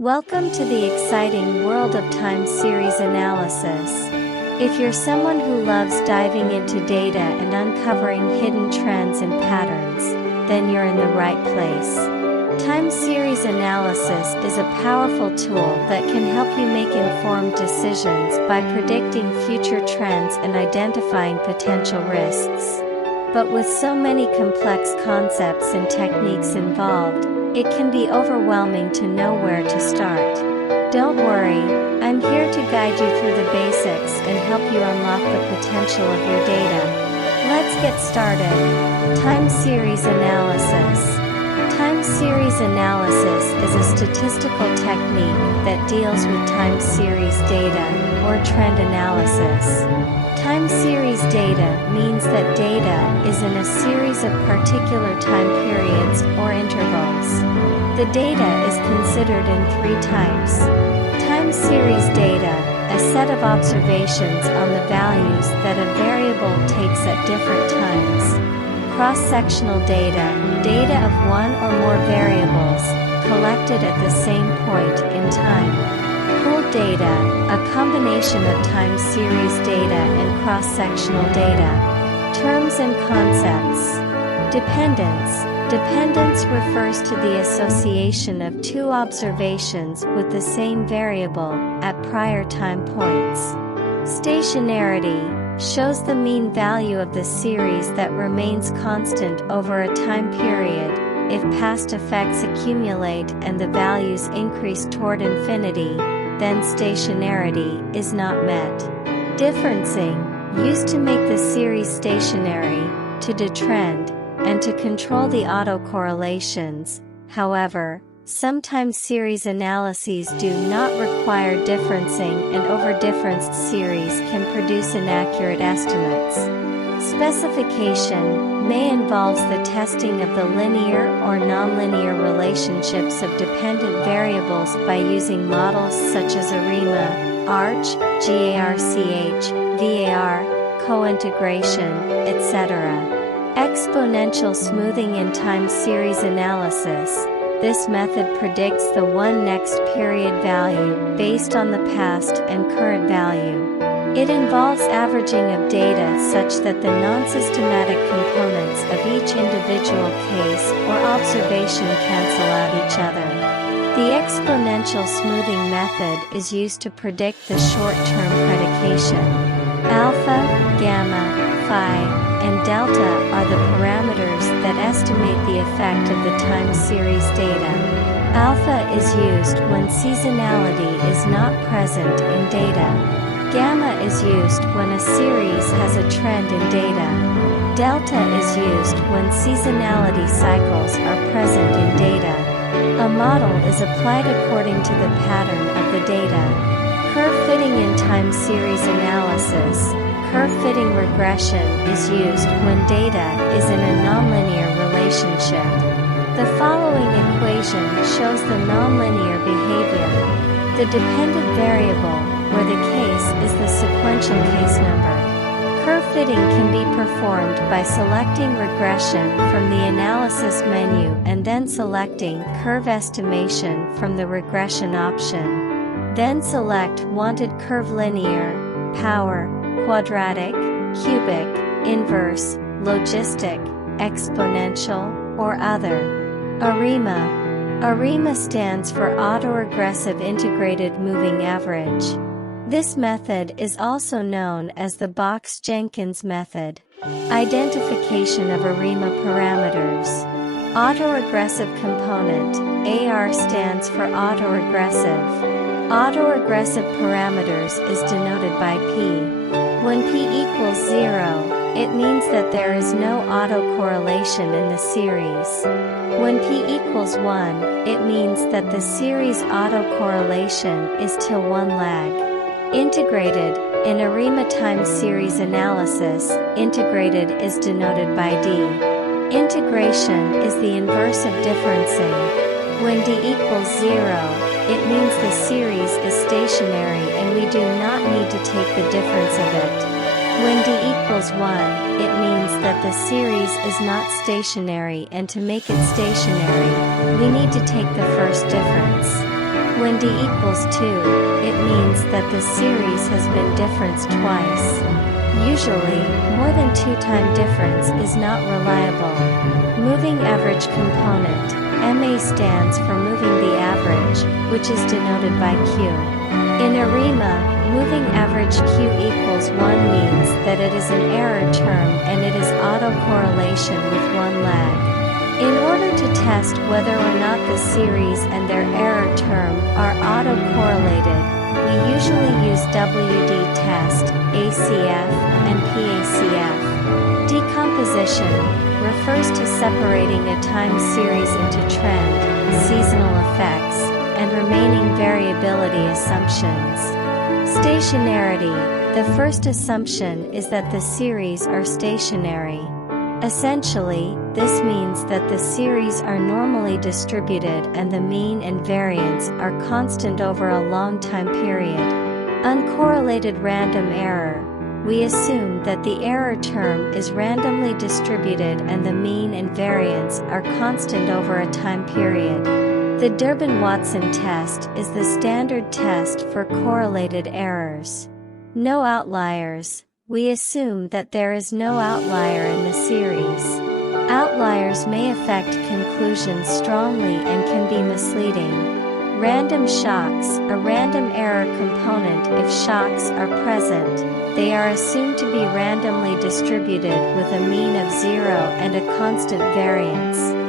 Welcome to the exciting world of time series analysis. If you're someone who loves diving into data and uncovering hidden trends and patterns, then you're in the right place. Time series analysis is a powerful tool that can help you make informed decisions by predicting future trends and identifying potential risks. But with so many complex concepts and techniques involved, it can be overwhelming to know where to start. Don't worry, I'm here to guide you through the basics and help you unlock the potential of your data. Let's get started. Time series analysis. Time series analysis is a statistical technique that deals with time series data, or trend analysis. Time series data means that data is in a series of particular time periods or intervals. The data is considered in three types. Time series data, a set of observations on the values that a variable takes at different times. Cross-sectional data, data of one or more variables, collected at the same point in time. Pooled data, a combination of time series data and cross-sectional data. Terms and concepts. Dependence. Dependence refers to the association of two observations with the same variable at prior time points. Stationarity shows the mean value of the series that remains constant over a time period. If past effects accumulate and the values increase toward infinity, then stationarity is not met. Differencing, used to make the series stationary, to detrend, and to control the autocorrelations. However, sometimes series analyses do not require differencing, and over-differenced series can produce inaccurate estimates. Specification may involve the testing of the linear or nonlinear relationships of dependent variables by using models such as ARIMA, ARCH, GARCH, VAR, cointegration, etc. Exponential smoothing in time series analysis. This method predicts the one next period value based on the past and current value. It involves averaging of data such that the non-systematic components of each individual case or observation cancel out each other. The exponential smoothing method is used to predict the short-term predication. Alpha, gamma, phi, and delta are the parameters that estimate the effect of the time series data. Alpha is used when seasonality is not present in data. Gamma is used when a series has a trend in data. Delta is used when seasonality cycles are present in data. A model is applied according to the pattern of the data. Curve fitting in time series analysis. Curve fitting regression is used when data is in a nonlinear relationship. The following equation shows the nonlinear behavior. The dependent variable, where the case is the sequential case number. Curve fitting can be performed by selecting regression from the analysis menu and then selecting curve estimation from the regression option. Then select wanted curve linear, power, quadratic, cubic, inverse, logistic, exponential, or other. ARIMA. ARIMA stands for Autoregressive Integrated Moving Average. This method is also known as the Box-Jenkins method. Identification of ARIMA parameters. Autoregressive component, AR stands for autoregressive. Autoregressive parameters is denoted by P. When P equals 0, it means that there is no autocorrelation in the series. When P equals 1, it means that the series autocorrelation is till one lag. Integrated, in ARIMA time series analysis, integrated is denoted by D. Integration is the inverse of differencing. When D equals 0, it means the series is stationary and we do not need to take the difference of it. When D equals 1, it means that the series is not stationary, and to make it stationary, we need to take the first difference. When d equals 2, it means that the series has been differenced twice. Usually, more than 2-time difference is not reliable. Moving average component, MA stands for moving the average, which is denoted by Q. In ARIMA, moving average Q equals 1 means that it is an error term and it is autocorrelation with one lag. In order to test whether or not the series and their error term are autocorrelated, we usually use WD test, ACF, and PACF. Decomposition refers to separating a time series into trend, seasonal effects, and remaining variability assumptions. Stationarity. The first assumption is that the series are stationary. Essentially, this means that the series are normally distributed and the mean and variance are constant over a long time period. Uncorrelated random error. We assume that the error term is randomly distributed and the mean and variance are constant over a time period. The Durbin-Watson test is the standard test for correlated errors. No outliers. We assume that there is no outlier in the series. Outliers may affect conclusions strongly and can be misleading. Random shocks, a random error component. If shocks are present, they are assumed to be randomly distributed with a mean of 0 and a constant variance.